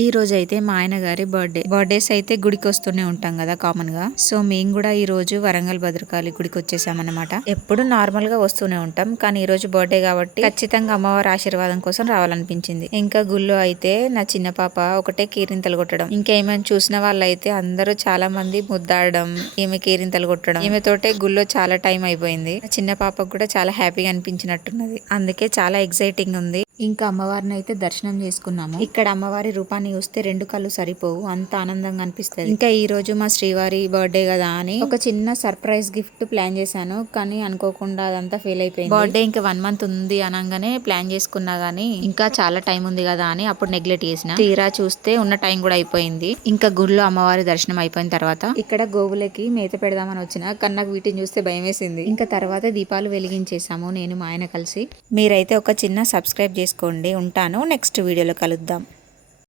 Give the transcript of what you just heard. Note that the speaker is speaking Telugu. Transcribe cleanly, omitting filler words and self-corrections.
ఈ రోజు అయితే మా ఆయన గారి బర్త్డేస్ అయితే గుడికి వస్తూనే ఉంటాం కదా కామన్ గా. సో మేము కూడా ఈ రోజు వరంగల్ భద్రకాళి గుడికి వచ్చేసామన్నమాట. ఎప్పుడు నార్మల్ గా వస్తూనే ఉంటాం, కానీ ఈ రోజు బర్త్డే కాబట్టి ఖచ్చితంగా అమ్మవారి ఆశీర్వాదం కోసం రావాలనిపించింది. ఇంకా గుళ్ళో అయితే నా చిన్న పాప ఒకటే కీరింతలు కొట్టడం, ఇంకా ఏమైనా చూసిన వాళ్ళైతే అందరూ చాలా మంది ముద్దాడడం, ఈమె కీరింతలు కొట్టడం, ఈమె తోటే గుళ్ళో చాలా టైం అయిపోయింది. చిన్న పాపకు కూడా చాలా హ్యాపీగా అనిపించినట్టున్నది, అందుకే చాలా ఎక్సైటింగ్ ఉంది. ఇంకా అమ్మవారిని అయితే దర్శనం చేసుకున్నాము. ఇక్కడ అమ్మవారి రూపాన్ని చూస్తే రెండు కళ్ళు సరిపోవు, అంత ఆనందంగా అనిపిస్తుంది. ఇంకా ఈ రోజు మా శ్రీవారి బర్త్డే కదా అని ఒక చిన్న సర్ప్రైజ్ గిఫ్ట్ ప్లాన్ చేశాను, కానీ అనుకోకుండా అదంతా ఫెయిల్ అయిపోయింది. బర్త్డే ఇంకా 1 month ఉంది అనగానే ప్లాన్ చేసుకున్నా గానీ ఇంకా చాలా టైం ఉంది కదా అని అప్పుడు నెగ్లెక్ట్ చేసిన. తీరా చూస్తే ఉన్న టైం కూడా అయిపోయింది. ఇంకా గుడిలో అమ్మవారి దర్శనం అయిపోయిన తర్వాత ఇక్కడ గోవులకి మేత పెడదామని వచ్చిన, కానీ నాకు వీటిని చూస్తే భయం వేసింది. ఇంకా తర్వాత దీపాలు వెలిగించేసాము నేను మా ఆయన కలిసి. మీరైతే ఒక చిన్న సబ్స్క్రైబ్ చేసుకోండి. ఉంటాను, నెక్స్ట్ వీడియోలో కలుద్దాం.